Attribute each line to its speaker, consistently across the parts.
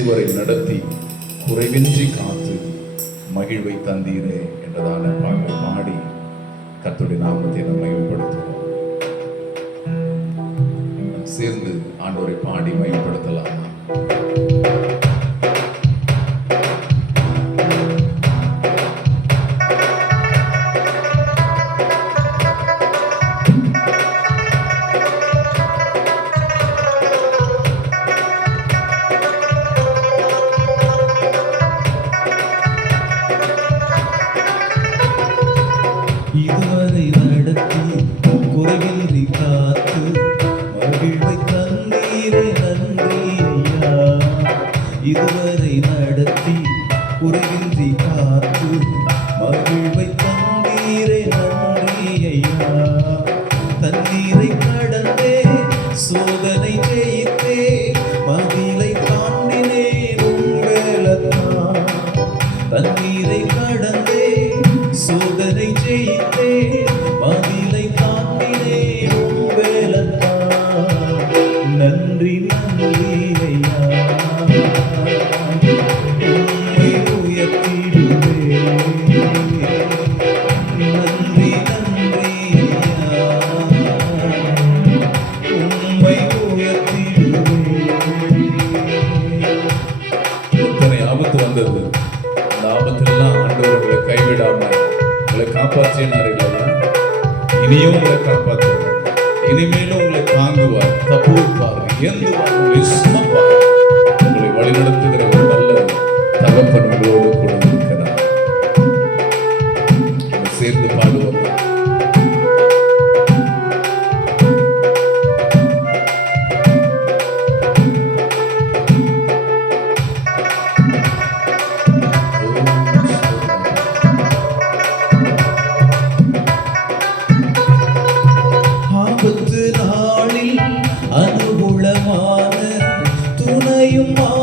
Speaker 1: இதுவரை நடத்தி குறைவின்றி காத்து மகிழ்வை தந்தீரே என்றதான பாடல் பாடி கத்துடைய நாமத்தை நம்ம சேர்ந்து ஆண்டோரை பாடி மகிழ்ப்படுத்தலாமா
Speaker 2: இதுவரை நடத்தி குறையின்றி
Speaker 1: காப்பாற்றுவார். இனிமேலும் உங்களை தாங்குவார். தப்புவிப்பார். ஏந்துவார். உங்களை சுமப்பார். உங்களை வழிநடத்துகிற ஒரு நல்ல தகப்பன் உங்களோடு
Speaker 2: veio mal.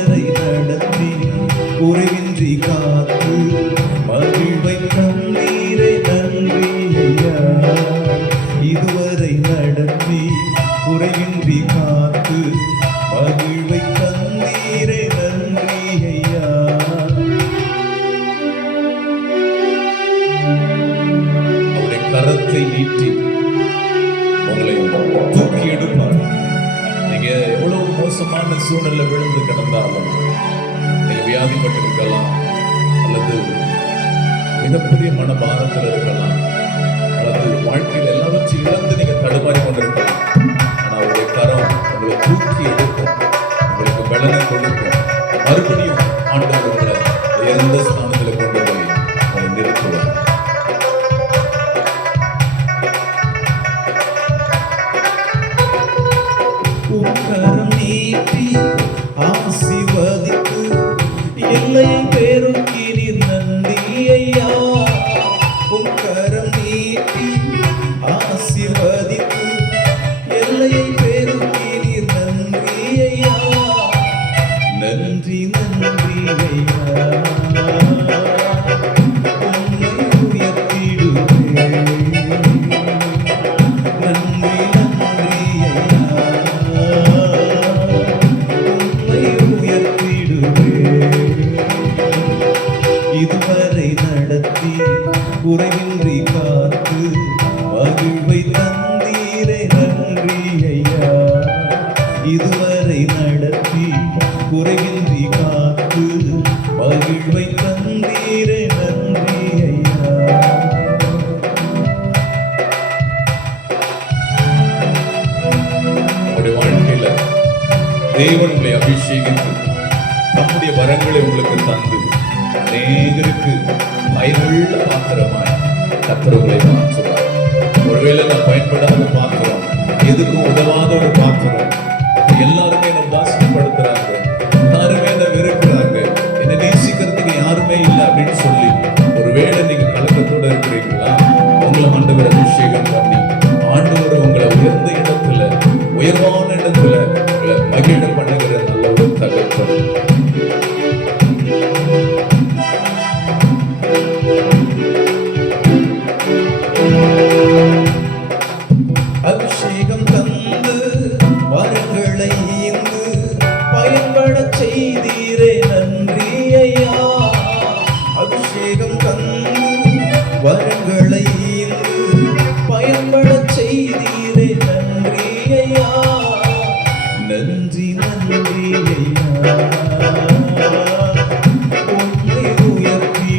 Speaker 2: இதுவரை நடத்தி குறைவின்றி காத்து மகிழ்வை தந்தீரை நன்றி இதுவரை நடத்தி குறைவின்றி காத்து மகிழ்வை தந்தீரை நன்றி ஐயா
Speaker 1: அவருடைய கரத்தை நீட்டி உங்களை தூக்கி எடுப்பார். நீங்க எவ்வளவு மோசமான சூழ்நிலை மிகப்பெரிய மன பாரத்தில் இருக்கலாம். அல்லது வாழ்க்கையில் எல்லாவற்றையும் இழந்து நீங்கள் தடுமாறி கொண்டிருக்கலாம்
Speaker 2: உக்கரம் நீட்டி ஆசிர்வதித்து எல்லையை
Speaker 1: தேவன் உங்களை அபிஷேகித்து தம்முடைய வரங்களை உங்களுக்கு தந்து. அநேகருக்கு பயனுள்ள பாத்திரமாய் கர்த்தர் உங்களை மாற்றுவார். ஒருவேளை நான் பயன்படாத பாத்திரம் எதுக்கும் உதவாத ஒரு பாத்திரம். எல்லாருமே நம்ம தாசப்படுத்துறாங்க
Speaker 2: Música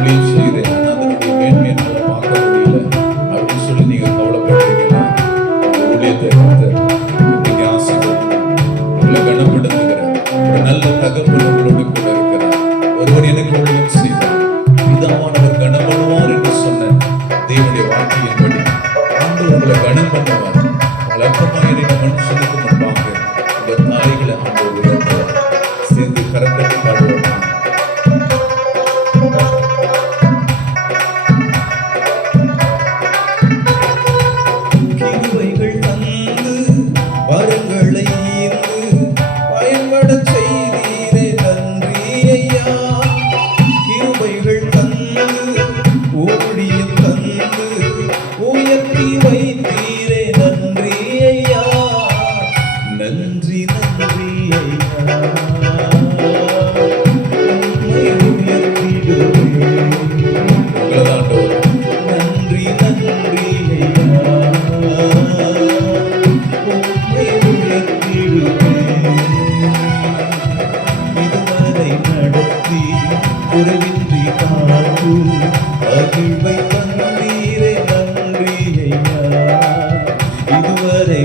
Speaker 2: You.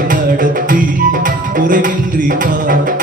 Speaker 2: நடத்தி குறைவின்றி பார்.